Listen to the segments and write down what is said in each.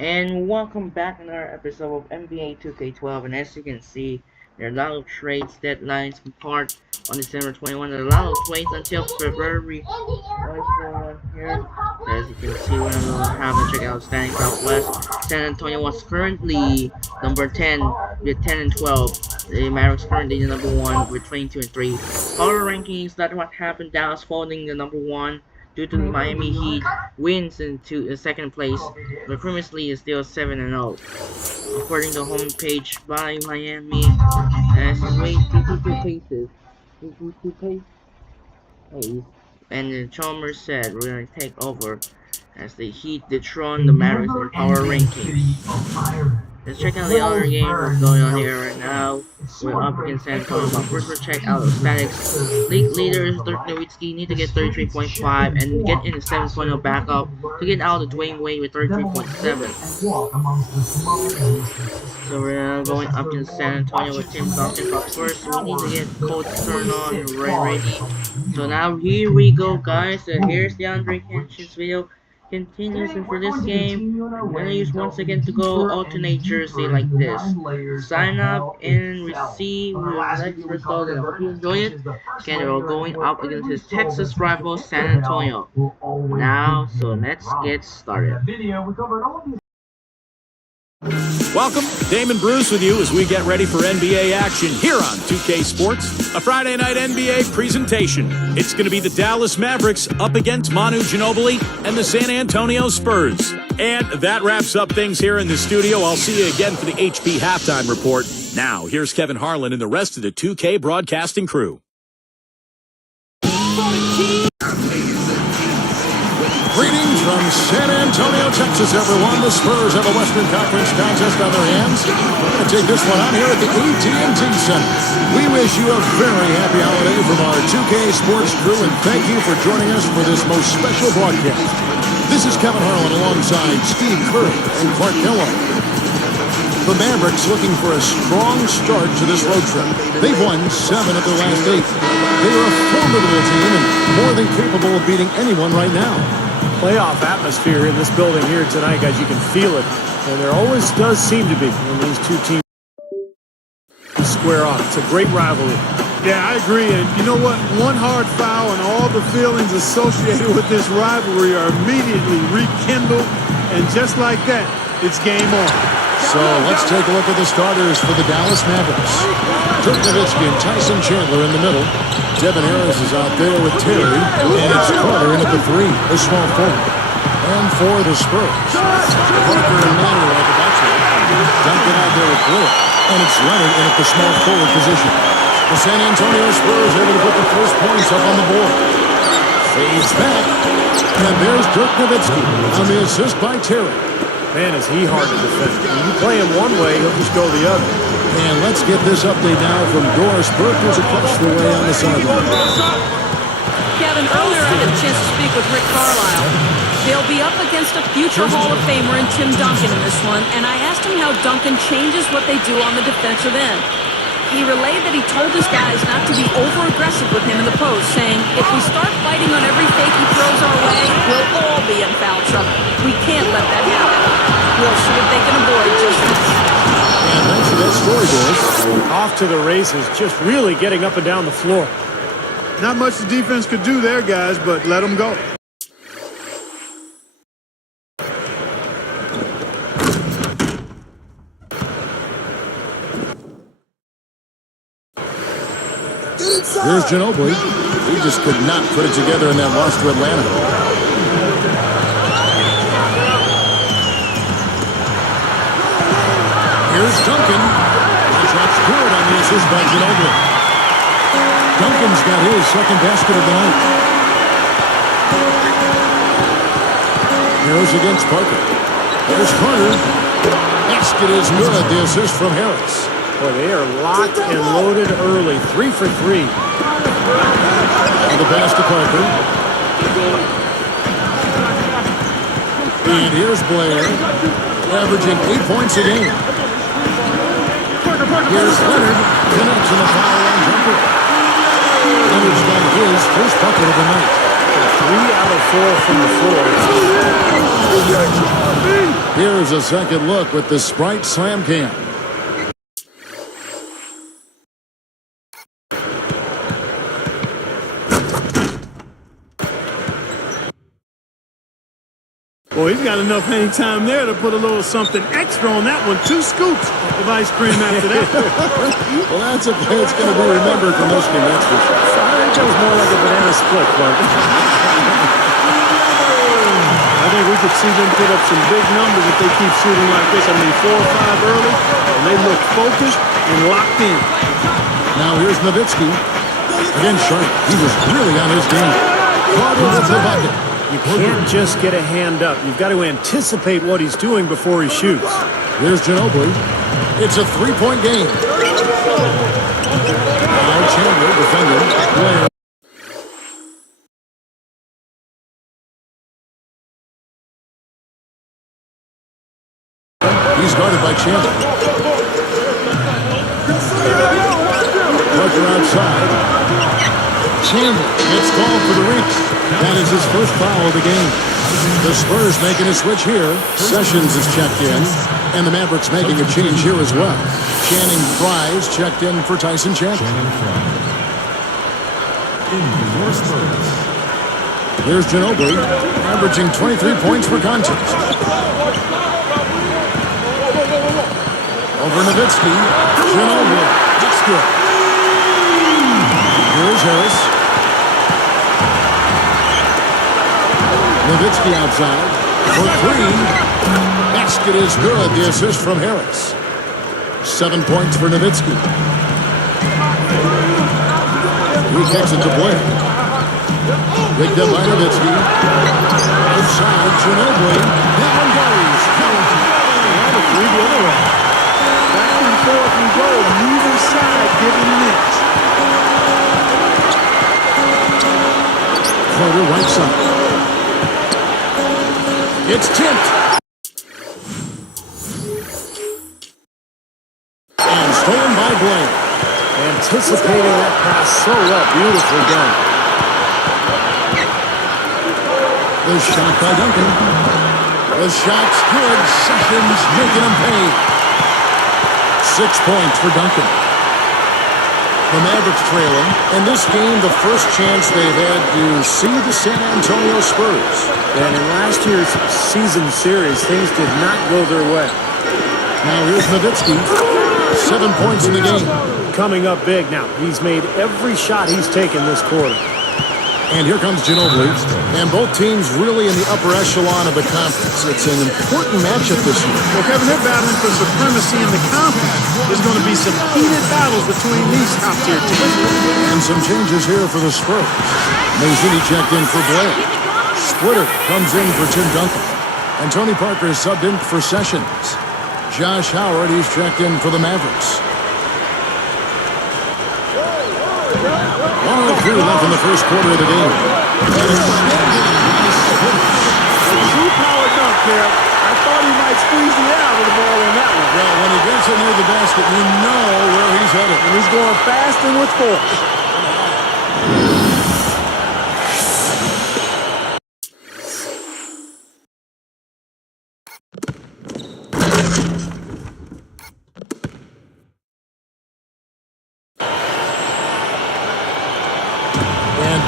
And welcome back to another episode of NBA 2K12. And as you can see, there are a lot of trades deadlines apart on December 21. There are a lot of trades until February. What's going on here? As you can see, we're going to have a check out standings out west. San Antonio was currently number 10 with 10 and 12. The Mavericks currently the number 1 with 22 and 3. Power rankings, that's what happened. Dallas folding the number 1 due to the Miami Heat wins into second place, but previously is still 7-0. According to homepage by Miami, as wait 52 paces, 52 pace, and the Chalmers said we're gonna take over as the Heat dethrone the Mavericks in power rankings. Let's check out the other game what's going on here right now. We're up against San Antonio, but first we'll check out the statics. League leader is Dirk Nowitzki, need to get 33.5 and get in the 7.0 backup to get out of Dwayne Wade with 33.7. So we're going up against San Antonio with Tim Duncan, but first we need to get code turned on and ready. So now here we go, guys. So here's the Andre Kenshin's video. Continues, and for this game, I'm gonna use once again to go alternate jersey like this. Sign up and receive your next result, and I hope you enjoy it. Again, we're going up against his Texas rival San Antonio. Now, so let's get started. Welcome, Damon Bruce with you as we get ready for NBA action here on 2K Sports, a Friday night NBA presentation. It's going to be the Dallas Mavericks up against Manu Ginobili and the San Antonio Spurs. And that wraps up things here in the studio. I'll see you again for the HP Halftime Report. Now, here's Kevin Harlan and the rest of the 2K broadcasting crew. Greetings from San Antonio, Texas, everyone. The Spurs have a Western Conference contest on their hands. We're going to take this one out here at the AT&T Center. We wish you a very happy holiday from our 2K Sports crew, and thank you for joining us for this most special broadcast. This is Kevin Harlan alongside Steve Curry and Clark Kellogg. The Mavericks looking for a strong start to this road trip. They've won 7 of their last 8. They are a formidable team and more than capable of beating anyone right now. Playoff atmosphere in this building here tonight, guys. You can feel it, and there always does seem to be when these two teams square off. It's a great rivalry. Yeah, I agree, and you know what? One hard foul and all the feelings associated with this rivalry are immediately rekindled, and just like that, it's game on. So let's take a look at the starters for the Dallas Mavericks. Dirk Nowitzki and Tyson Chandler in the middle. Devin Harris is out there with Terry, and it's Carter in at the 3, a small forward. And for the Spurs, Parker and Manny are the backcourt. Duncan out there with Blair, and it's Leonard in at the small forward position. The San Antonio Spurs able to put the first points up on the board. Fades back, and there's Dirk Nowitzki on the assist by Terry. Man, is he hard to defend. When you play him one way, he'll just go the other. And let's get this update now from Doris Burke, who's across the way on the sideline. Kevin, earlier I had a chance to speak with Rick Carlisle. They'll be up against a future Hall of Famer in Tim Duncan in this one, and I asked him how Duncan changes what they do on the defensive end. He relayed that he told his guys not to be over-aggressive with him in the post, saying, if we start fighting on every fake he throws our way, we'll all be in foul trouble. We can't let that happen. We'll see if they can avoid just this. And thanks for that story, boys. Off to the races, just really getting up and down the floor. Not much the defense could do there, guys, but let them go. Here's Ginobili. He just could not put it together in that loss to Atlanta. Here's Duncan. Drops good on the assist by Ginobili. Duncan's got his second basket of the night. Here's against Parker. There's Carter. Basket is good. The assist from Harris. Boy, they are locked and loaded early. 3 for 3. And the pass to Parker. And here's Blair, averaging 8 points a game. Here's Leonard, connects in the foul line jumper. Leonard's got his first bucket of the night. 3 out of 4 from the floor. Here's a second look with the Sprite Slam Cam. Well, he's got enough hang time there to put a little something extra on that one. 2 scoops of ice cream after that. Well, that's a play that's going to be remembered from this game, that's for sure. I think that was more like a banana split, but I think we could see them put up some big numbers if they keep shooting like this. I mean, 4 or 5 early, and they look focused and locked in. Now here's Nowitzki. Again, Sharp. He was really on his game. Carter with the bucket. you can't just get a hand up. You've got to anticipate what he's doing before he shoots. Here's Ginobili. It's a 3-point game. Now Chandler defending. Blair. He's guarded by Chandler. Parker outside. Chandler gets called for the reach. That is his first foul of the game. The Spurs making a switch here. Sessions is checked in. And the Mavericks making a change here as well. Channing Frye's checked in for Tyson Chandler. Here's Ginobili, averaging 23 points per contest. Over Nowitzki. Ginobili. That's good. Here's Harris. Nowitzki outside for 3. Basket is good. The assist from Harris. 7 points for Nowitzki. He kicks it to Blair. Picked up by Nowitzki. Outside, Ginobili. That one goes. And a 3 the other way. Back and forth we go. Neither side giving an inch. Carter right side. It's tipped. And stolen by Blair. Anticipating that pass so well. Beautifully done. The shot by Duncan. The shot's good. Sessions making him pay. 6 points for Duncan. The Mavericks trailing. In this game, the first chance they've had to see the San Antonio Spurs. And in last year's season series, things did not go their way. Now here's Nowitzki. 7 points in the game. Coming up big now. He's made every shot he's taken this quarter. And here comes Ginobili. And both teams really in the upper echelon of the conference. It's an important matchup this year. Well, Kevin, they're battling for supremacy in the conference. There's going to be some heated battles between these top-tier teams. And some changes here for the Spurs. Mazzini checked in for Blair. Splitter comes in for Tim Duncan. And Tony Parker is subbed in for Sessions. Josh Howard, he's checked in for the Mavericks. 1:03 left in the first quarter of the game. True power dunk there. I thought he might squeeze the air out of the ball on that one. Well, when he gets it near the basket, you know where he's headed. And he's going fast and with force.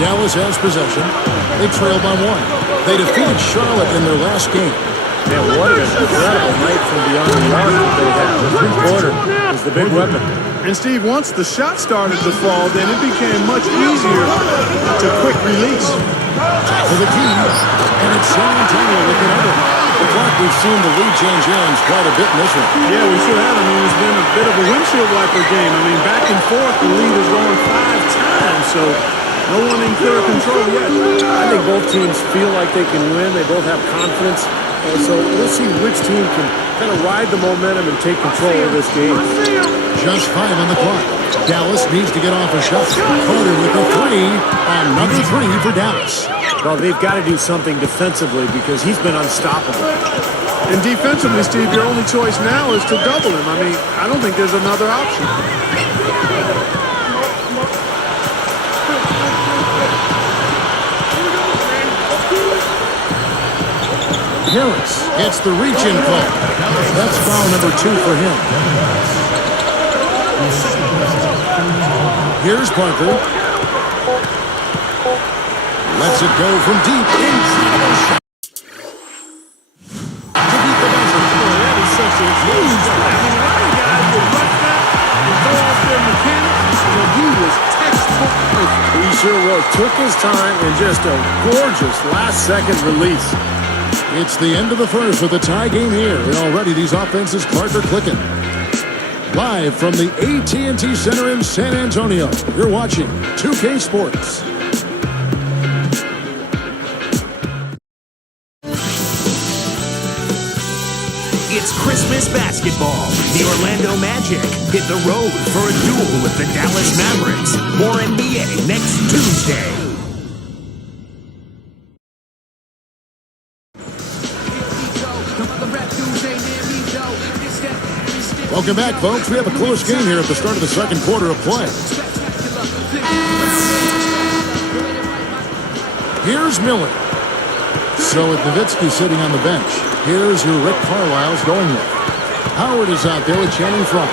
Dallas has possession. They trail by 1. They defeated Charlotte in their last game. Man, what an incredible night from beyond the arc that they had. The three-pointer is the big weapon. And Steve, once the shot started to fall, then it became much easier to quick release. Top of the key, and it's San Antonio with another. The clock, we've seen the lead change hands quite a bit in this one. Yeah, we sure have. I mean, it's been a bit of a windshield wiper game. I mean, back and forth, the lead has gone 5 times, so no one in clear control yet. I think both teams feel like they can win. They both have confidence. So we'll see which team can kind of ride the momentum and take control of this game. Just 5 on the clock. Dallas needs to get off a shot. Carter with a 3. Another 3 for Dallas. Well, they've got to do something defensively because he's been unstoppable. And defensively, Steve, your only choice now is to double him. I mean, I don't think there's another option. Harris gets the reach-in call. That's foul number 2 for him. Here's Parker. Lets it go from deep. Incredible shot. To beat the buzzer. That is such a huge play. I mean, a lot of guys would rush that and throw off their mechanics, but he was textbook perfect. He sure was. Took his time and just a gorgeous last-second release. It's the end of the first with a tie game here, and already these offenses Clark are clicking. Live from the AT&T Center in San Antonio, you're watching 2K Sports. It's Christmas basketball. The Orlando Magic hit the road for a duel with the Dallas Mavericks. More NBA next Tuesday. Welcome back, folks. We have a close game here at the start of the second quarter of play. Here's Miller. So with Nowitzki sitting on the bench, here's who Rick Carlisle's going with. Howard is out there with Channing Frye.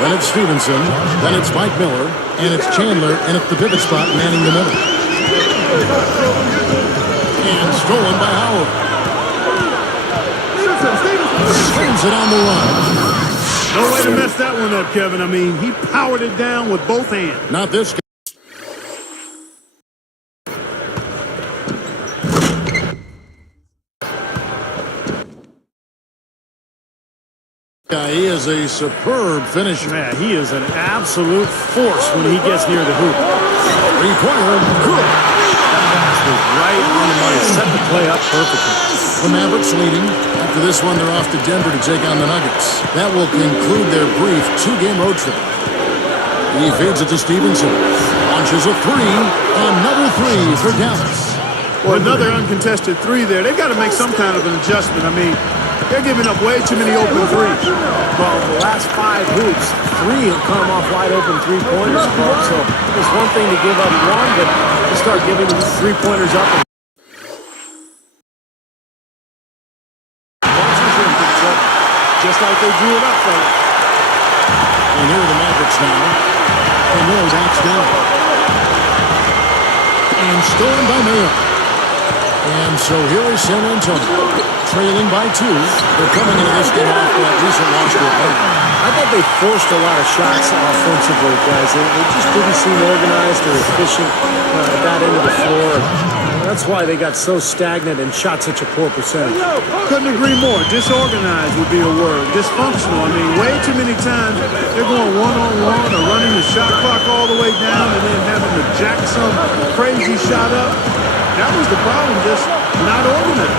Then it's Stevenson, then it's Mike Miller, and it's Chandler, and it's the pivot spot manning the middle. And stolen by Howard. Swings it on the run. No way to mess that one up, Kevin. I mean, he powered it down with both hands. Not this guy. He is a superb finisher. Man, he is an absolute force when he gets near the hoop. Three-pointer, good. That was right on the money. Set the play up perfectly. The Mavericks leading. After this one, they're off to Denver to take on the Nuggets. That will conclude their brief 2-game road trip. He feeds it to Stevenson. Launches a three. Another three for Dallas. Well, another uncontested three there. They've got to make some kind of an adjustment. I mean, they're giving up way too many open threes. Well, the last 5 hoops, 3 have come off wide open three-pointers, Clark. So it's one thing to give up one, but to start giving the three-pointers up. Just like they drew it up, though. And here are the Mavericks now. And Miller backs down. And stolen by Mayo. And so here is San Antonio, trailing by 2. They're coming into this game off that recent loss to Atlanta. I thought they forced a lot of shots offensively, guys. They just didn't seem organized or efficient at that end of the floor. That's why they got so stagnant and shot such a poor percentage. Couldn't agree more. Disorganized would be a word. Dysfunctional. I mean, way too many times they're going one-on-one or running the shot clock all the way down and then having to jack some crazy shot up. That was the problem, just not organized.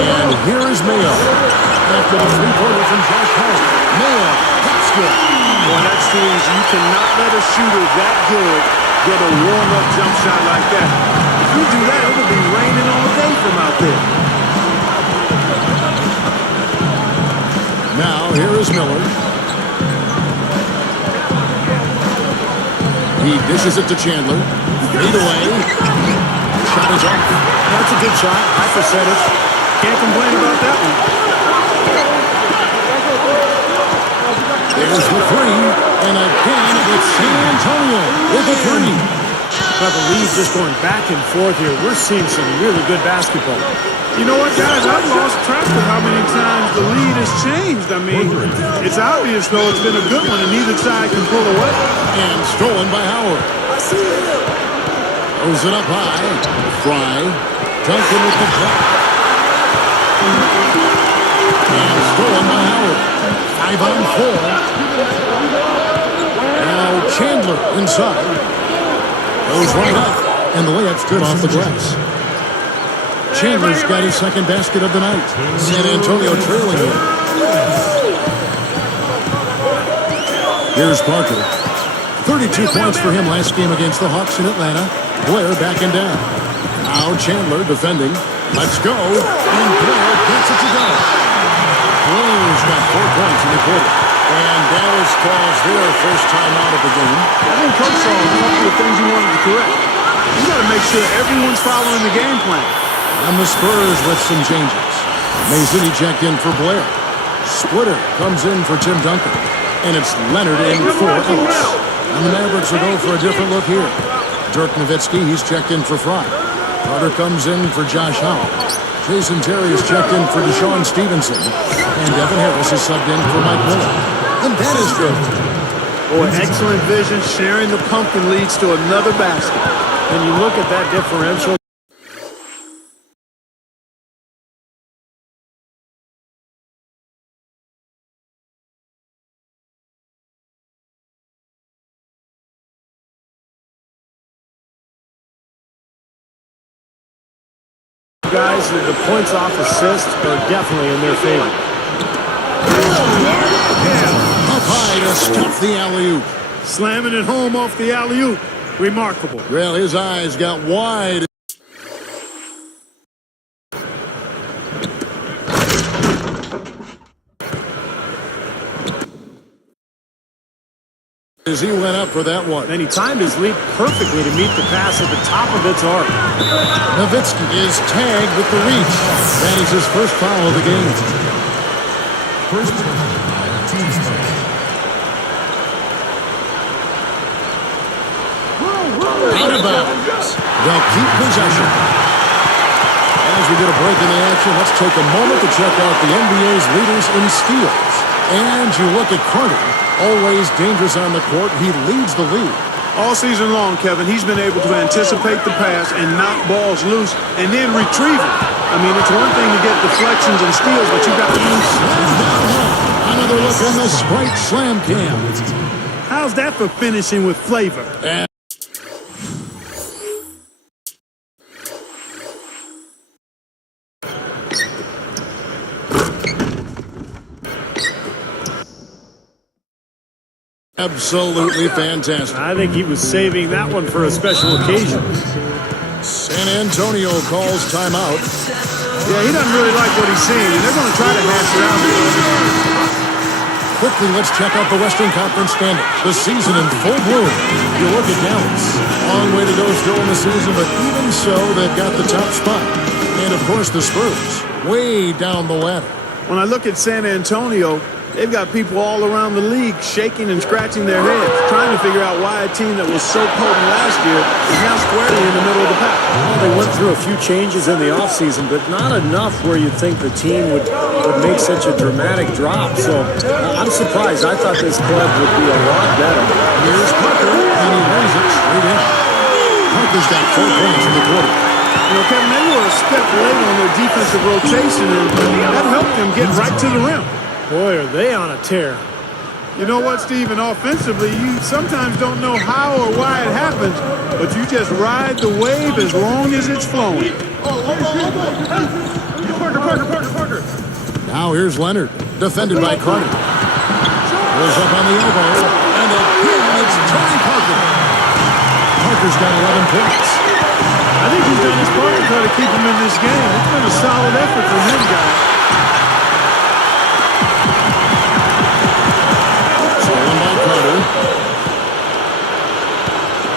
And here is Mayo. After the three-pointer from Josh Hart. Mayo, that's good. Well, that seems you cannot let a shooter that good get a warm-up jump shot like that. If you do that, it'll be raining all day from out there. Now, here is Miller. He dishes it to Chandler. Lead away. Shot is off. That's a good shot. High percentage. Can't complain about that one. There's the three. And again, it's San Antonio with the three. But the lead just going back and forth here. We're seeing some really good basketball. You know what, guys? I've lost track of how many times the lead has changed. I mean, it's obvious, though, it's been a good one, and neither side can pull away. And stolen by Howard. Throws it up high. Fry. Duncan with the block. And stolen by Howard. 5 on 4. Now Chandler inside. Goes right up. And the layup's good off the glass. Chandler's got his second basket of the night. San Antonio trailing here. Here's Parker. 32 points for him last game against the Hawks in Atlanta. Blair backing down. Now Chandler defending. Let's go. And Blair gets it to go. Blair's got 4 points in the quarter. And Dallas calls their first time out of the game. I think Coach saw a couple of things he wanted to correct. You got to make sure everyone's following the game plan. And the Spurs with some changes. Mason, he checked in for Blair. Splitter comes in for Tim Duncan. And it's Leonard in for Ellis. And the Mavericks will go for a different look here. Dirk Nowitzki, he's checked in for Fry. Carter comes in for Josh Howell. Jason Terry is checked in for Deshaun Stevenson. And Devin Harris is subbed in for Mike Miller. And that is good. Boy, excellent vision. Sharing the pumpkin leads to another basket. And you look at that differential. Guys, the points off assists are definitely in their favor. Up high to stuff the alley-oop. Slamming it home off the alley-oop. Remarkable. Well, his eyes got wide. As he went up for that one. And he timed his leap perfectly to meet the pass at the top of its arc. Nowitzki is tagged with the reach. That is his first foul of the game. Out of bounds. They'll keep possession. As we get a break in the action, let's take a moment to check out the NBA's leaders in steals. And you look at Carter, always dangerous on the court. He leads the league. All season long, Kevin, he's been able to anticipate the pass and knock balls loose and then retrieve them. I mean, it's one thing to get deflections and steals, but you got to use. Another look on the Sprite Slam Cam. How's that for finishing with flavor? Absolutely fantastic. I think he was saving that one for a special occasion. San Antonio calls timeout. Yeah, he doesn't really like what he's seeing, and they're going to try to hash it out. Quickly, let's check out the Western Conference standings. The season in full bloom. You look at Dallas. Long way to go still in the season, but even so, they've got the top spot. And, of course, the Spurs, way down the ladder. When I look at San Antonio, they've got people all around the league shaking and scratching their heads, trying to figure out why a team that was so potent last year is now squarely in the middle of the pack. Well, they went through a few changes in the offseason, but not enough where you'd think the team would make such a dramatic drop. So I'm surprised. I thought this club would be a lot better. Here's Parker, and he lays it straight in. Parker's got 4 points in the quarter. You know, Kevin, they were a step late on their defensive rotation, and that helped them get right to the rim. Boy, are they on a tear. You know what, Steve? And offensively, you sometimes don't know how or why it happens, but you just ride the wave as long as it's flowing. Parker. Now here's Leonard, defended by Carter. Goes up on the elbow, and again it's Tony Parker. Parker's got 11 points. I think he's done his part to try to keep him in this game. It's been a solid effort from him, guys. Stolen by Carter.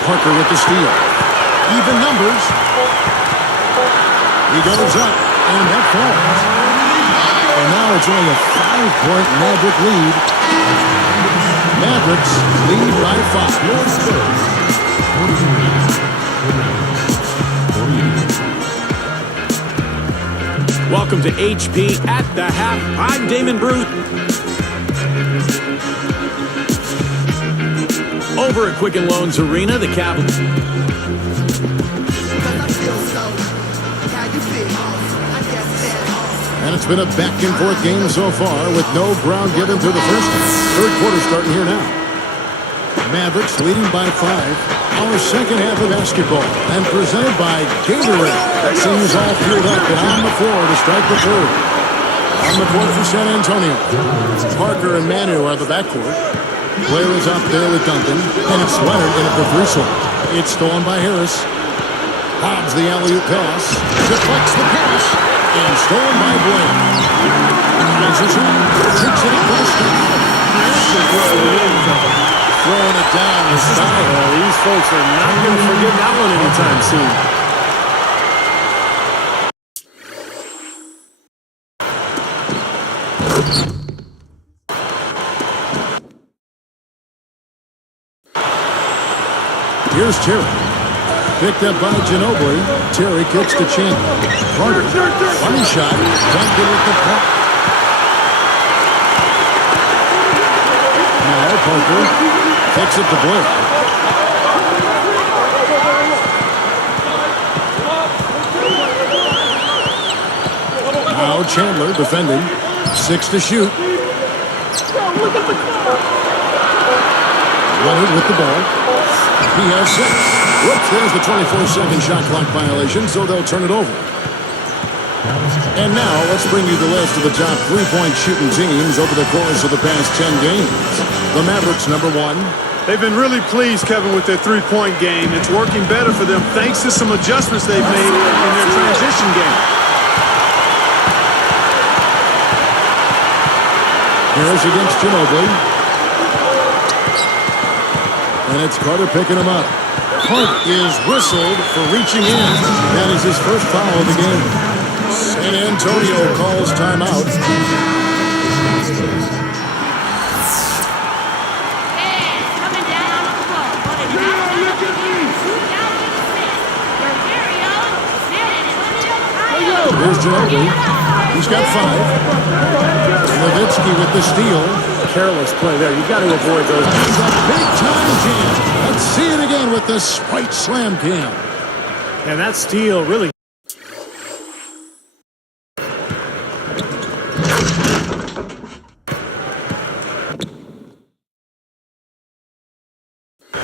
Parker with the steal. Even numbers. He goes up, and that falls. And now it's only a 5-point Maverick lead. Mavericks lead by 5. Welcome to HP at the Half. I'm Damon Bruce. Over at Quicken Loans Arena, the Cavaliers. And it's been a back-and-forth game so far with no ground given through the first half. Third quarter starting here now. Mavericks leading by 5. Our second half of basketball, and presented by Gatorade. That seems all fueled up and on the floor to start the third. On the court for San Antonio, Parker and Manu are the backcourt. Blair is up there with Duncan, and it's Leonard in at the free throw. It's stolen by Harris. Hobbs the alley-oop pass, deflects the pass, and stolen by Blair. Transition, takes it up for the stop. Throwing it down with style. These folks are not going to forget that one anytime soon. Here's Terry. Picked up by Ginobili. Terry kicks to Chandler. Carter. Funny shot. Duncan with the puck. Now Parker kicks it to Blake. Now Chandler defending. 6 to shoot. Leonard with the ball. He has 6. Whoops, there's the 24-second shot clock violation, so they'll turn it over. And now, let's bring you the list of the top three-point shooting teams over the course of the past 10 games. The Mavericks, number 1. They've been really pleased, Kevin, with their three-point game. It's working better for them thanks to some adjustments they've made in their transition game. Harris against Ginobili. And it's Carter picking him up. Punt is whistled for reaching in. That is his first foul of the game. San Antonio calls timeout. Here's Ginobili. He's got 5. Nowitzki with the steal. Careless play there. You've got to avoid those. It's a big-time jam. Let's see it again with the Sprite Slam Cam. And that steal really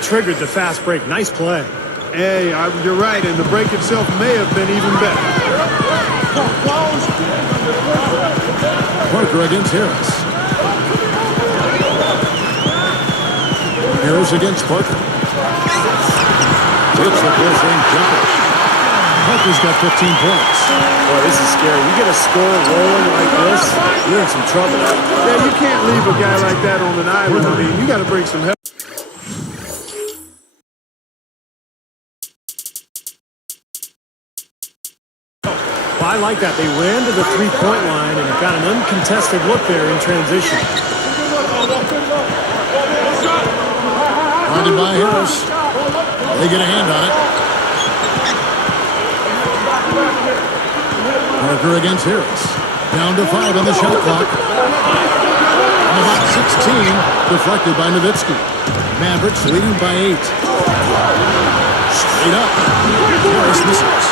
triggered the fast break. Nice play. Hey, you're right, and the break itself may have been even better. Parker against Harris. Harris against Parker. Takes the close-range jumper. Parker's got 15 points. Boy, this is scary. You get a score rolling like this, you're in some trouble. Yeah, you can't leave a guy like that on an island. I mean, you got to bring some help. I like that. They ran to the three-point line and got an uncontested look there in transition. Guarded by Harris. They get a hand on it. Parker against Harris. Down to 5 on the shot clock. And about 16, deflected by Nowitzki. Mavericks leading by 8. Straight up. Harris misses.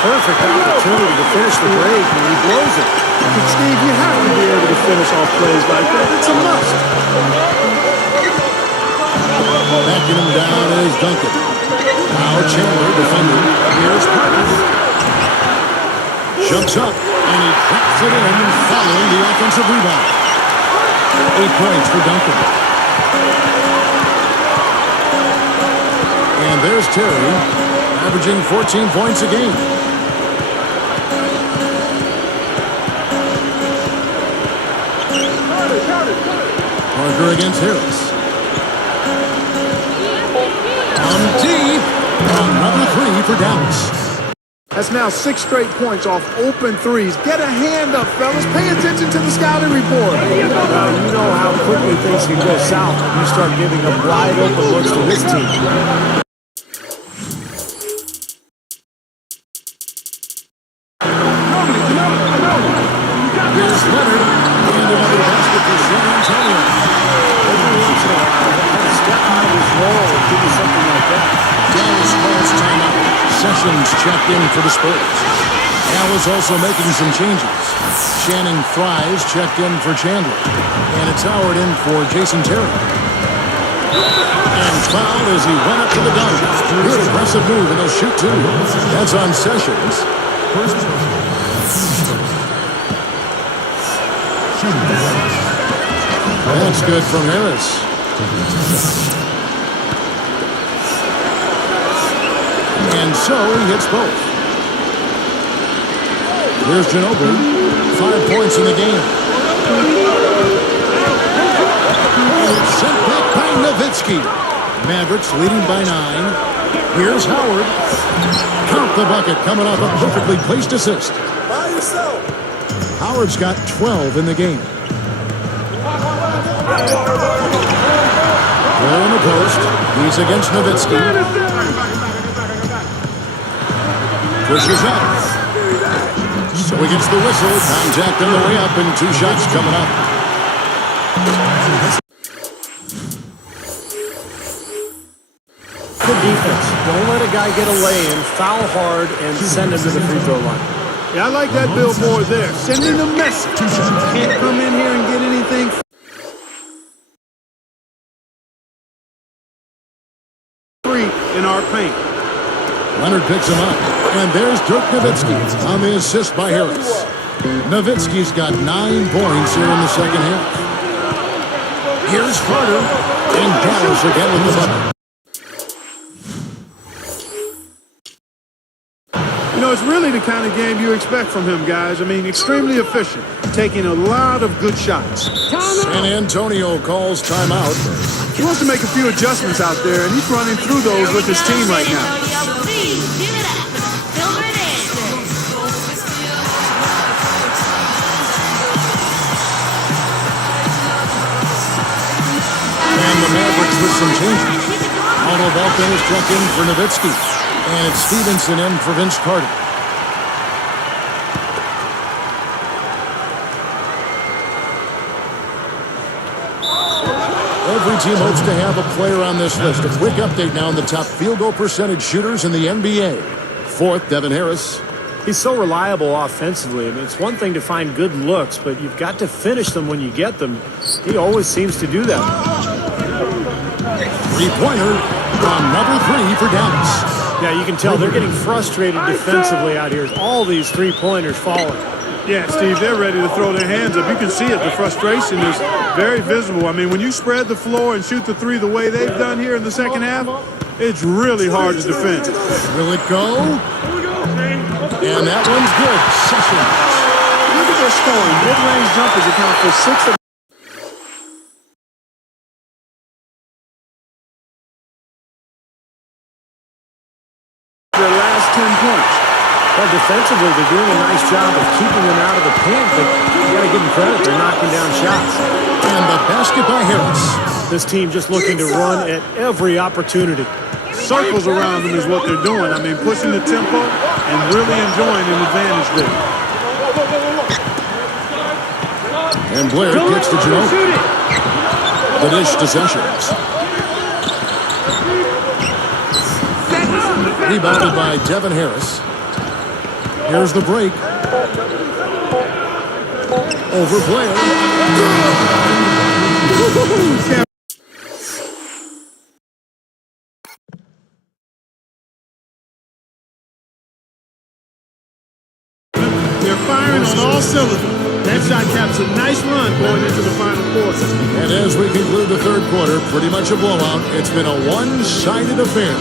Perfect opportunity to finish the break, and he blows it. Steve, you have to be able to finish off plays like that. It's a must. Backing him down is Duncan. Now Chandler defending. Here's Parker. Jumps up, and he drops it in, following the offensive rebound. 8 points for Duncan. And there's Terry, averaging 14 points a game. Parker against Harris. On deep. Another 3 for Dallas. That's now 6 straight points off open threes. Get a hand up, fellas. Pay attention to the scouting report. You know how quickly things can go south when you start giving up wide open looks to this team. Here's Leonard. And another basket for San Antonio. Every once in a while, step out of his role and give you something like that. Dallas calls timeout. Sessions checked in for the Spurs. Dallas also making some changes. Channing Fries checked in for Chandler. And it's Howard in for Jason Terry. And fouled as he went up to the gun. Good aggressive move, and they'll shoot 2. That's on Sessions. That's good from Harris. And so he hits both. Here's Ginobili. 5 points in the game. And it's sent back by Nowitzki. Mavericks leading by 9. Here's Howard. Count the bucket coming off a perfectly placed assist. By yourself. Howard's got 12 in the game. They're in the post. He's against Nowitzki. Pushes up. So he gets the whistle. Contact on the way up and 2 shots coming up. Good defense. Don't let a guy get a lay-in, foul hard, and send him to the free throw line. Yeah, I like that billboard there. Sending a message. Can't come in here and get anything free in our paint. Leonard picks him up. And there's Dirk Nowitzki on the assist by Harris. Nowitzki's got 9 points here in the second half. Here's Carter. And Dallas again with the bucket. You know, it's really the kind of game you expect from him, guys. I mean, extremely efficient, taking a lot of good shots. San Antonio calls timeout. He wants to make a few adjustments out there, and he's running through those with his team right now. And the Mavericks with some changes. Aldo Belton is struck in for Nowitzki. And it's Stevenson in for Vince Carter. Every team hopes to have a player on this list. A quick update now on the top field goal percentage shooters in the NBA. 4th, Devin Harris. He's so reliable offensively. I mean, it's one thing to find good looks, but you've got to finish them when you get them. He always seems to do that. Three-pointer. Another 3 for Dallas. Yeah, you can tell they're getting frustrated defensively out here. All these three-pointers falling. Yeah, Steve, they're ready to throw their hands up. You can see it. The frustration is very visible. I mean, when you spread the floor and shoot the 3 the way they've done here in the second half, it's really hard to defend. Will it go? And that one's good. Sessions. Look at their scoring. Mid-range jumpers account for 6 of their last 10 points. Well, defensively, they're doing a nice job of keeping them out of the paint, but you got to give them credit. They're knocking down shots. And the basket by Harris. This team just looking to run at every opportunity. Circles around them is what they're doing. I mean, pushing the tempo and really enjoying an advantage there. And Blair gets to Ginobili. The dish to Sessions. Rebounded by Devin Harris. Here's the break. Over Blair. They're firing on all cylinders. That shot caps a nice run going into the final quarter. And as we conclude the third quarter, pretty much a blowout. It's been a one-sided affair.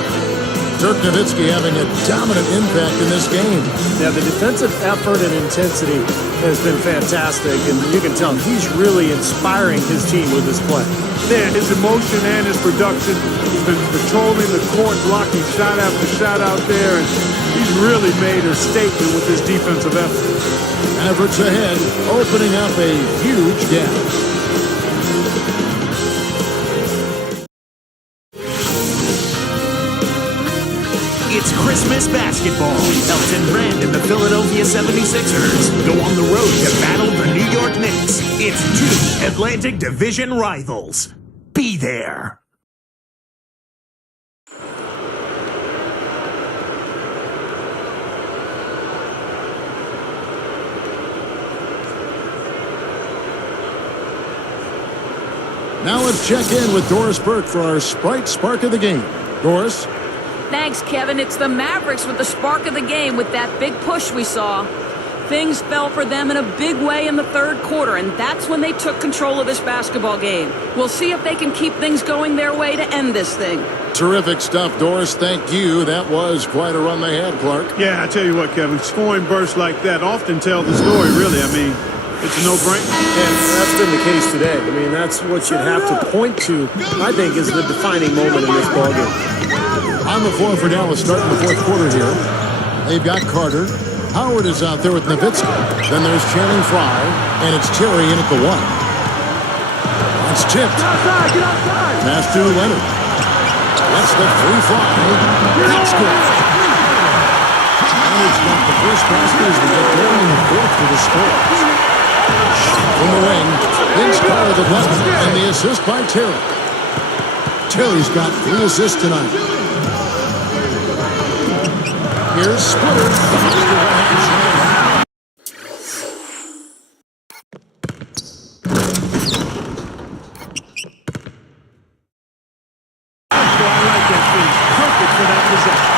Dirk Nowitzki having a dominant impact in this game. Yeah, the defensive effort and intensity has been fantastic, and you can tell he's really inspiring his team with his play. Yeah, his emotion and his production. He's been patrolling the court, blocking shot after shot out there, and he's really made a statement with his defensive effort. Mavericks ahead, opening up a huge gap. It's Christmas basketball. Elton Brand and the Philadelphia 76ers go on the road to battle the New York Knicks. It's 2 Atlantic Division rivals. Be there. Now let's check in with Doris Burke for our Sprite Spark of the Game. Doris? Thanks, Kevin. It's the Mavericks with the spark of the game with that big push we saw. Things fell for them in a big way in the third quarter, and that's when they took control of this basketball game. We'll see if they can keep things going their way to end this thing. Terrific stuff, Doris. Thank you. That was quite a run they had, Clark. Yeah, I tell you what, Kevin, scoring bursts like that often tell the story, really. I mean, it's a no-brainer. And that's been the case today. I mean, that's what you'd have to point to, I think, is the defining moment in this ballgame. On the floor for Dallas starting the fourth quarter here. They've got Carter. Howard is out there with Nowitzki. Then there's Channing Frye, and it's Terry in at the 1. It's tipped. Pass to Leonard. That's the free fly. That's good. Leonard's got the first basket as we get going in the fourth for the Spurs. From the wing, Vince Carter the button, and the assist by Terry. Terry's got 3 assists tonight. Here's Splitter.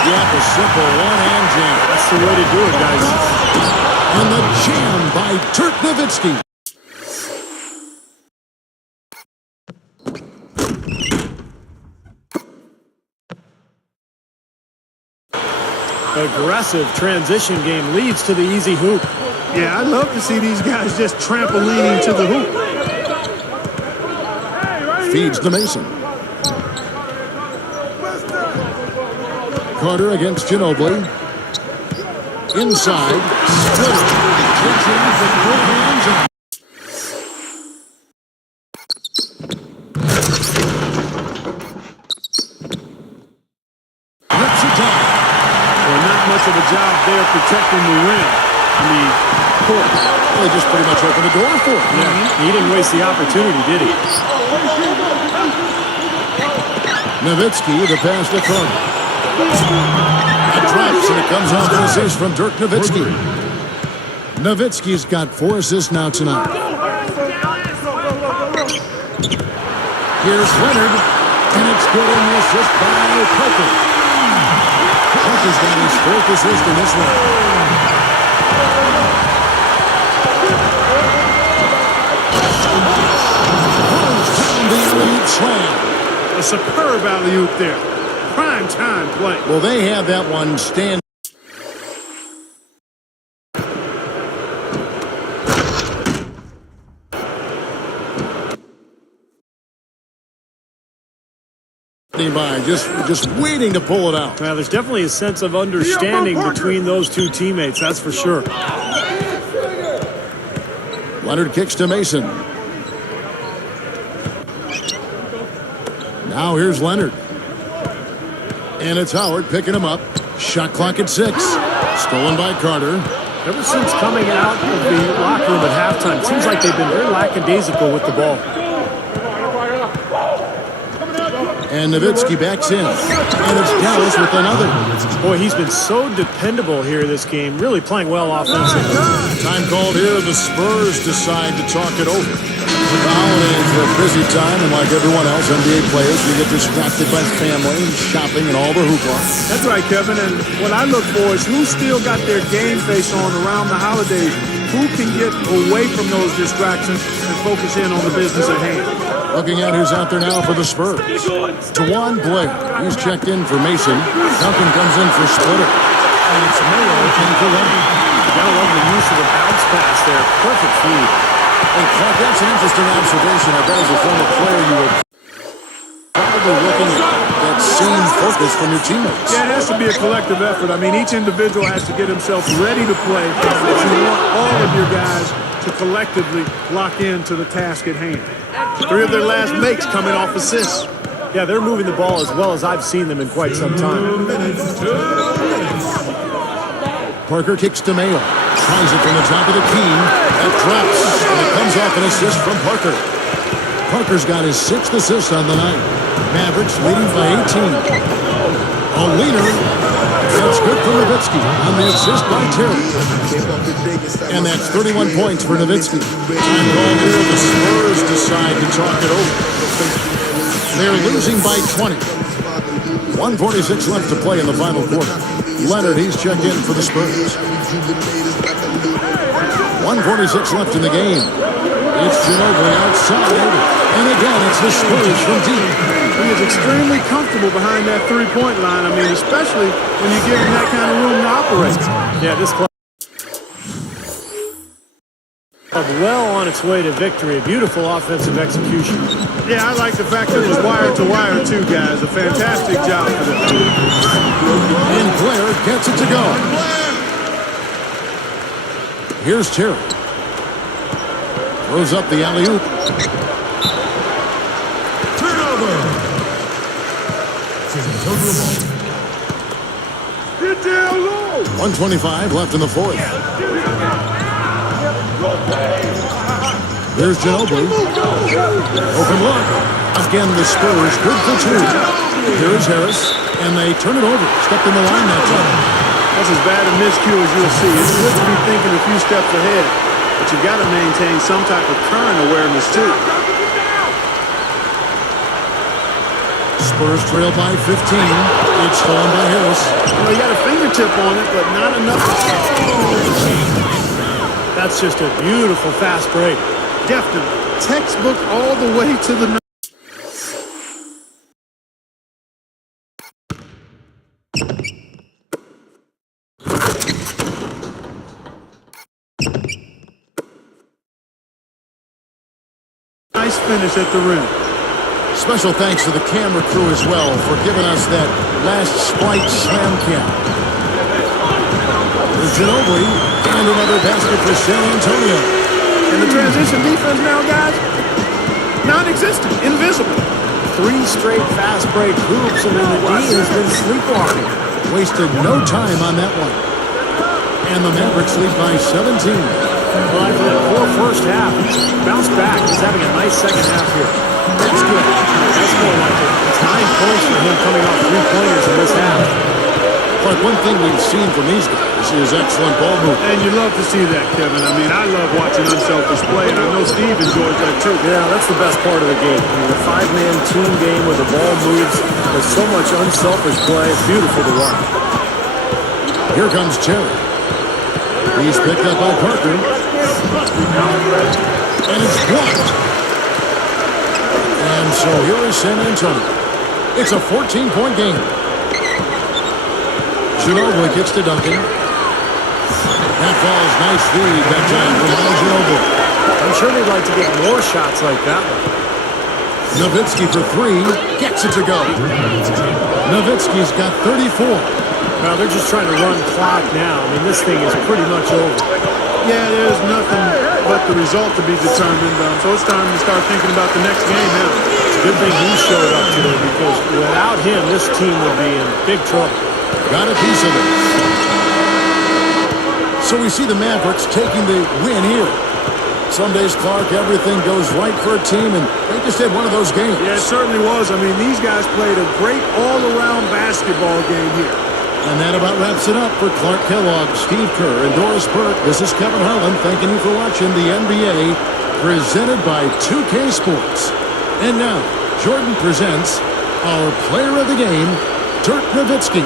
Yeah, the simple one-hand jam. That's the way to do it, guys. And the jam by Dirk Nowitzki. Aggressive transition game leads to the easy hoop. Yeah, I'd love to see these guys just trampolining to the hoop. Feeds to Mason. Carter against Ginobili. Inside. Splitter. Takes it off with both hands and rips it down. Well, not much of a job there protecting the rim. The court. They just pretty much opened the door for him. Yeah, he didn't waste the opportunity, did he? Nowitzki, the pass to Carter. It drops and it comes off an assist from Dirk Nowitzki. Nowitzki's got 4 assists now tonight. Here's Leonard, and it's good in the assist by Parker. Parker's got his 4th assist in this one. Down the alley-oop slam. A superb alley-oop there. Prime time play. Well, they have that one stand. By just waiting to pull it out. Well, there's definitely a sense of understanding between those two teammates, that's for sure. Leonard kicks to Mason. Now here's Leonard. And it's Howard picking him up. Shot clock at 6. Stolen by Carter. Ever since coming out of the locker room at halftime, it seems like they've been very lackadaisical with the ball. And Nowitzki backs in. And it's Dallas with another. Boy, he's been so dependable here this game. Really playing well offensively. Time called here. The Spurs decide to talk it over. The holidays are a busy time, and like everyone else, NBA players, we get distracted by family and shopping and all the hoopla. That's right, Kevin. And what I look for is who's still got their game face on around the holidays. Who can get away from those distractions and focus in on the business at hand? Looking at who's out there now for the Spurs. Tawan Blair. He's checked in for Mason. Duncan comes in for Splitter. And it's Mayo in for Leonard. You gotta love the use of the bounce pass there. Perfect feed. Hey, Clark, that's an interesting observation. I bet as a former player you would probably looking at that same focus from your teammates. Yeah, it has to be a collective effort. I mean, each individual has to get himself ready to play. But you want all of your guys to collectively lock into the task at hand. 3 of their last makes coming off assists. Yeah, they're moving the ball as well as I've seen them in quite some time. Parker kicks to Mayo. Tries it from the top of the key. That drops. And it comes off an assist from Parker. Parker's got his 6th assist on the night. Mavericks leading by 18. A leaner. That's good for Nowitzki on the assist by Terry. And that's 31 points for Nowitzki. Time called here. The Spurs decide to talk it over. They're losing by 20. 1:46 left to play in the final quarter. Leonard, he's checked in for the Spurs. 1:46 left in the game. It's Ginobili outside. And again, it's the Spurs from deep. He is extremely comfortable behind that three-point line. I mean, especially when you give him that kind of room to operate. Yeah, this club well on its way to victory. A beautiful offensive execution. Yeah, I like the fact that it was wire to wire too, guys. A fantastic job for them. And Blair gets it to go. Here's Terry. Throws up the alley-oop. Get down low. 1:25 left in the fourth. Here's Ginobili. Open look. Again, the Spurs good for two. Here's Harris, and they turn it over. Stepped in the line that time. That's as bad a miscue as you'll see. It's good to be thinking a few steps ahead, but you've got to maintain some type of current awareness too. Spurs trail by 15. It's stolen by Harris. He got a fingertip on it, but not enough. That's just a beautiful fast break. Defton, textbook all the way to the. Nice finish at the rim. Special thanks to the camera crew as well for giving us that last Sprite slam cam. There's Ginobili, and another basket for San Antonio. And the transition defense now, guys, non-existent, invisible. 3 straight fast break hoops, and then the D has been sleepwalking. Wasted no time on that one. And the Mavericks lead by 17. Well, after that poor first half, he's bounced back. He's having a nice second half here. That's good. That's more like it. It's 9 points for him coming off 3-pointers in this half. But one thing we've seen from these guys is excellent ball movement. And you love to see that, Kevin. I mean, I love watching unselfish play, and I know Steve enjoys that too. Yeah, that's the best part of the game. I mean, the 5-man team game where the ball moves. There's so much unselfish play. It's beautiful to watch. Here comes Terry. He's picked up by Parker. And it's blocked. And so here is San Antonio. It's a 14-point game. Ginobili gets to Duncan. That falls. Nice lead that time from Ginobili. I'm sure they'd like to get more shots like that one. Nowitzki for 3. Gets it to go. Nowitzki's got 34. Well, they're just trying to run clock now. I mean, this thing is pretty much over. Yeah, there's nothing but the result to be determined. So it's time to start thinking about the next game now. It's a good thing he showed up today because without him, this team would be in big trouble. Got a piece of it. So we see the Mavericks taking the win here. Some days, Clark, everything goes right for a team, and they just had one of those games. Yeah, it certainly was. I mean, these guys played a great all-around basketball game here. And that about wraps it up for Clark Kellogg, Steve Kerr, and Doris Burke. This is Kevin Harlan thanking you for watching the NBA presented by 2K Sports. And now, Jordan presents our player of the game, Dirk Nowitzki.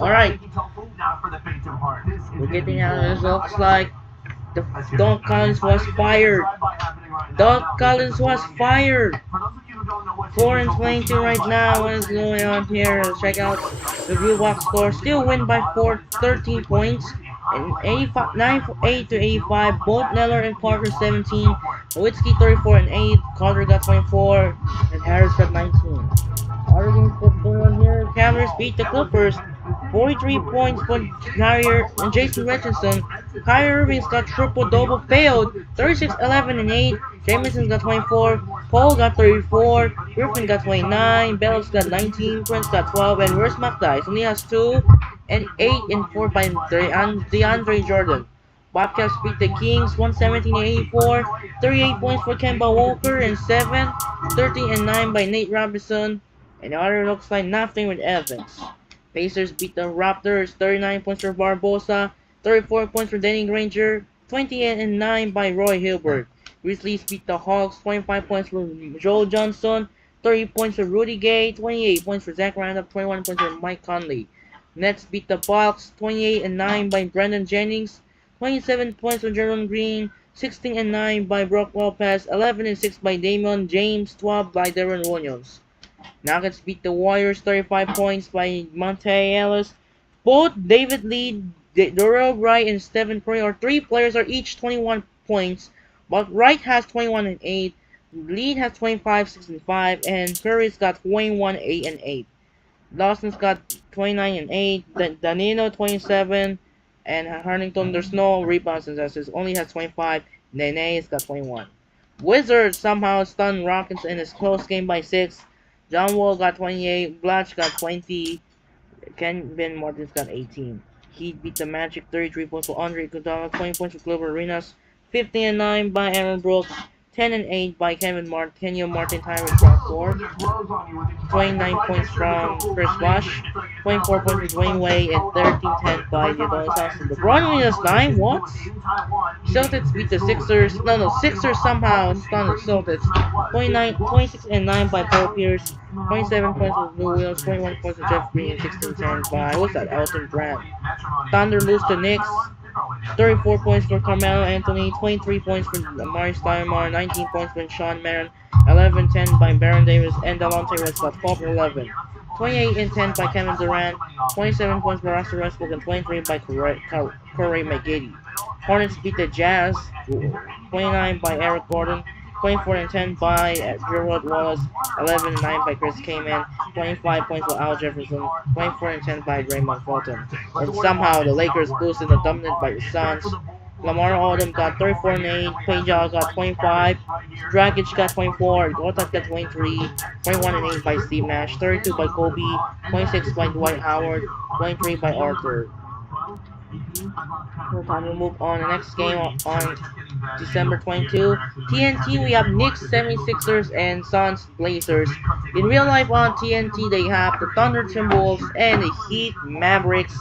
Alright. We're getting out of this. Looks like the Don Collins was fired. Don Collins was fired. 4 and 22 right now. What is going on here? Let's check out the blue box score. Still win by 13 points. And 85, 8 to 85. Both Neller and Parker 17. Nowitzki 34 and 8. Carter got 24. And Harris got 19. Other games what's going on here. Cavaliers beat the Clippers. 43 points for Kyrie and Jason Richardson. Kyrie Irving's got triple-double failed. 36, 11, and 8. Jameson's got 24. Paul got 34. Griffin got 29. Bellows got 19. Prince got 12. And where's McDice? Only has 2 and 8 and 4 by DeAndre Jordan. Bobcats beat the Kings 117-84. 38 points for Kemba Walker and 7. 13 and 9 by Nate Robinson. And the other looks like nothing with Evans. Pacers beat the Raptors 39 points for Barbosa. 34 points for Danny Granger. 28 and 9 by Roy Hilbert. Grizzlies beat the Hawks 25 points for Joel Johnson. 30 points for Rudy Gay. 28 points for Zach Randolph. 21 points for Mike Conley. Nets beat the Bucks 28 and 9 by Brandon Jennings. 27 points for Jerome Green. 16 and 9 by Brook Lopez. 11 and 6 by Damon James. 12 by Darren Williams. Nuggets beat the Warriors 35 points by Monte Ellis. Both David Lee, Dorel Wright, and Stephen Curry are 3 players are each 21 points, but Wright has 21 and 8, Lee has 25, 6 and 5, and Curry's got 21, 8 and 8. Dawson's got 29 and 8, Danilo 27, and Harrington, there's no rebounds and assists, only has 25, Nene's got 21. Wizards somehow stunned Rockets in his close game by 6. John Wall got 28, Blatch got 20, Kevin Martin's got 18. Heat beat the Magic 33 points for Andre Iguodala, 20 points for Glover Arenas, 15 and 9 by Aaron Brooks, 10 and 8 by Kevin Martin, Tyrese got 29 points from Chris Bosh, 24 points for Dwayne Wade, and 13-10 by Theodore Johnson. LeBron only has 9, what? Celtics beat the Sixers, Sixers somehow stunned the Celtics, 26 and 9 by Paul Pierce, 27 points for Lou Williams, 21 points for Jeff Green, and 16-10 by, what's that, Elton Brand. Thunder lose to Knicks, 34 points for Carmelo Anthony, 23 points for Amari Stoudemire, 19 points for Sean Marin, 11-10 by Baron Davis, and Delonte West got 12 and 11. 28 and 10 by Kevin Durant, 27 points by Russell Westbrook, and 23 by Corey McGrady. Hornets beat the Jazz, 29 by Eric Gordon, 24 and 10 by Gerald Wallace, 11 and 9 by Chris Kaman, 25 points for Al Jefferson, 24 and 10 by Raymond Felton. And somehow the Lakers boosted the dominant by the Suns. Lamar Odom got 34 and 8, Pajal got 25, Dragic got 24, Gotak got 23, 21 and 8 by Steve Nash, 32 by Kobe, 26 by Dwight Howard, 23 by Arthur. So time to move on. The next game on December 22. TNT, we have Knicks, 76ers, and Suns, Blazers. In real life on TNT, they have the Thunder, Timberwolves, and the Heat, Mavericks.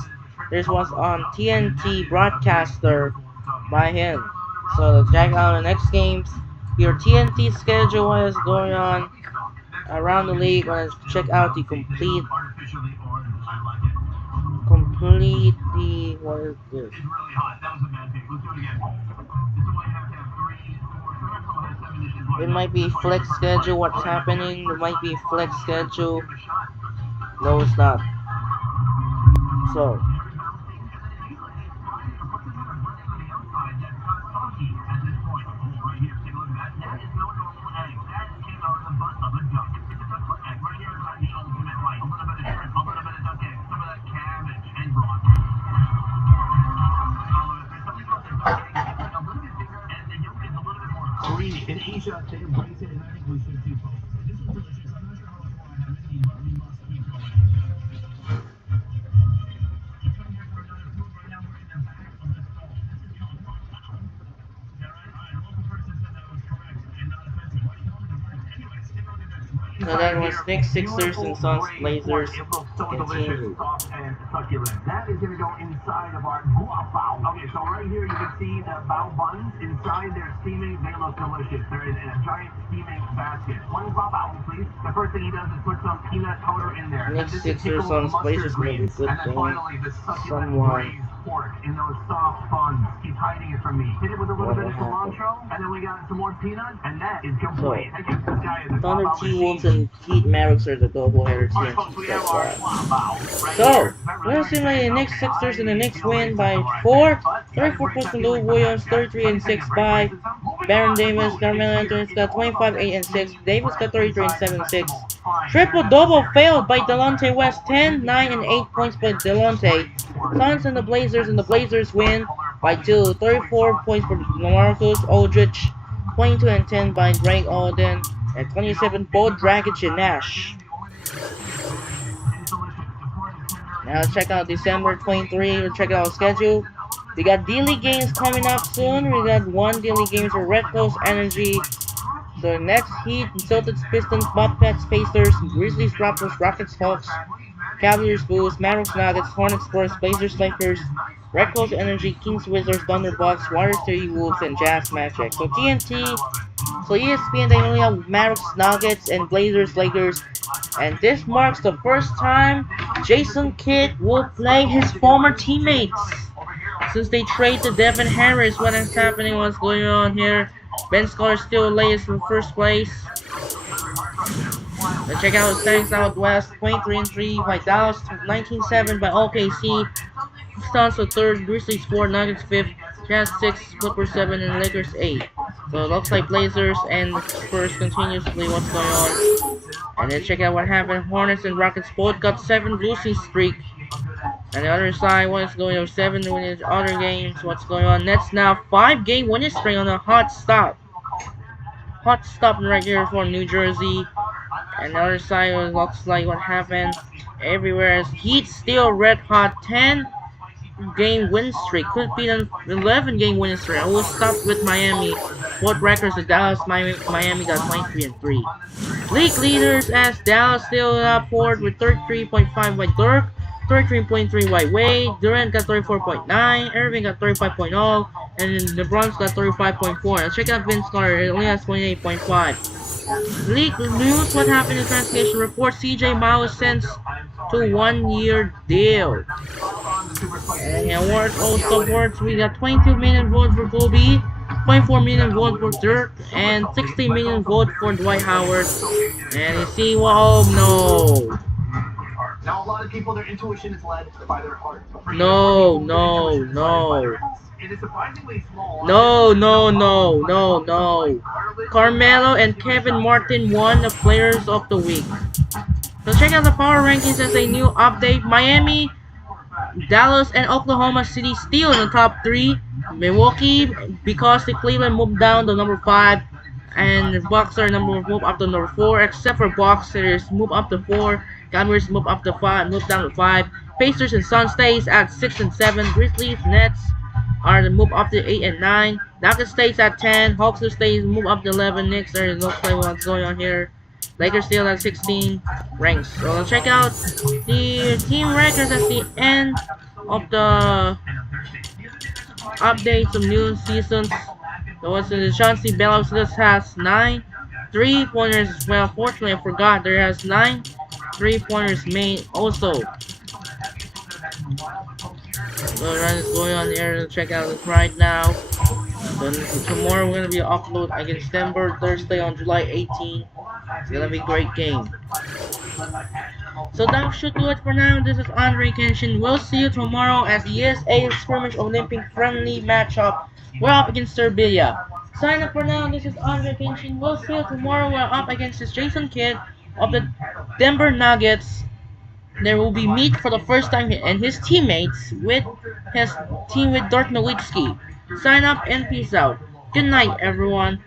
This was on TNT broadcaster by him. So to check out the next games, your TNT schedule, what is going on around the league. Let's check out the completely, what is this? It might be flex schedule, what's happening, it might be flex schedule. No, it's not. So So that was Knicks, Sixers, and Suns, Blazers. Continue. That is going to go inside of our bow. Okay, so right here you can see the bow buns inside. They're steaming. They look delicious. They're in a giant steaming basket. One bow, please. The first thing he does is put some peanut powder in there. Knicks, Sixers, Suns, Blazers may be good and then game. finally the succulent Someone. braised pork in those soft buns. He's hiding it from me. Hit it with a little bit of cilantro, and then we got some more peanut, and that is complete. I guess this guy is a Thunder, bow T-Wolves, machine. and Heat Mavericks are the double-header All right, folks, TNT we have our squad. bow right So, here. we're gonna see like the Knicks, Sixers, and the Knicks win by 4. 34 points from Lou Williams, 33 and 6 by Baron Davis. Carmelo Anthony's got 25, 8 and 6. Davis got 33 and 7 and 6. Triple-double failed by Delonte West, 10, 9 and 8 points by Delonte. Suns and the Blazers win by 2. 34 points for Lamarcus Aldridge, 22 and 10 by Greg Oden, and 27 both Dragic and Nash. Now let's check out December 23. We'll check out our schedule. We got D-League games coming up soon. We got one D-League game for Red Coast Energy. So Nets, Heat, Celtics, Pistons, Bobcats, Pacers, Grizzlies, Raptors, Rockets, Hawks, Cavaliers, Bulls, Mavericks, Nuggets, Hornets, Spurs, Blazers, Lakers, Red Coast Energy, Kings, Wizards, Thunder, Bucks, Warriors, Wolves, and Jazz, Magic. So TNT, so ESPN, they only have Mavericks, Nuggets, and Blazers, Lakers. And this marks the first time Jason Kidd will play his former teammates. Since they traded Devin Harris, what is happening, what's going on here? Ben Scar still lays for first place. Let's check out the standings out west. 23 and 3 by Dallas, 19-7 by OKC. Suns for 3rd, Grizzlies 4, Nuggets 5th, Jazz 6, Clippers 7, and Lakers 8. So it looks like Blazers and Spurs continuously what's going on. And then check out what happened. Hornets and Rockets both got 7 losing streak. And the other side, what's going on? 7 winning other games. What's going on? Nets now 5-game winning streak on a hot stop. Hot stop right here for New Jersey. And the other side looks like what happened everywhere. Heat still red hot. 10-game win streak. Could be an 11-game winning streak. I will stop with Miami. Both records of Dallas, Miami got 23 and 3. League leaders as Dallas still up forward with 33.5 by Dirk, 33.3 by Wade, Durant got 34.9, Irving got 35.0, and LeBron's got 35.4. Now check out Vince Carter, it only has 28.5. League news, what happened in the transmission report, CJ Miles sent to 1-year deal. And awards, also awards, we got 22 million votes for Kobe, 0.4 million votes for Dirk, and 60 million votes for Dwight Howard. And you see, well, no. Now, a lot of people, their intuition is led by their heart. No. It is surprisingly small. No. Carmelo and Kevin Martin won the Players of the Week. So check out the power rankings as a new update. Miami, Dallas, and Oklahoma City still in the top 3. Milwaukee, because the Cleveland moved down to number 5, and the Bucks are move up to number 4, except for Bucks, there's move up to 4, Cavaliers move up to 5, move down to 5, Pacers and Suns stays at 6 and 7, Grizzlies, Nets are to move up to 8 and 9, Nuggets stays at 10, Hawks stays move up to 11, Knicks are looks like what's going on here. Lakers still at 16 ranks. So let's check out the team records at the end of the updates of new seasons. So what's in the Chauncey Billups list has 9 3-pointers as well. Fortunately, I forgot there has 9 3-pointers made also. So that is going on here. Check out this right now. Then tomorrow we're gonna be upload against Denver Thursday on July 18. It's gonna be a great game. So that should do it for now. This is Andre Kenshin. We'll see you tomorrow as the USA Scrimmage Olympic friendly matchup. We're up against Serbia. Sign up for now. This is Andre Kenshin. We'll see you tomorrow. We're up against this Jason Kidd of the Denver Nuggets. There will be meet for the first time and his teammates with his team with Dirk Nowitzki. Sign up and peace out. Good night, everyone.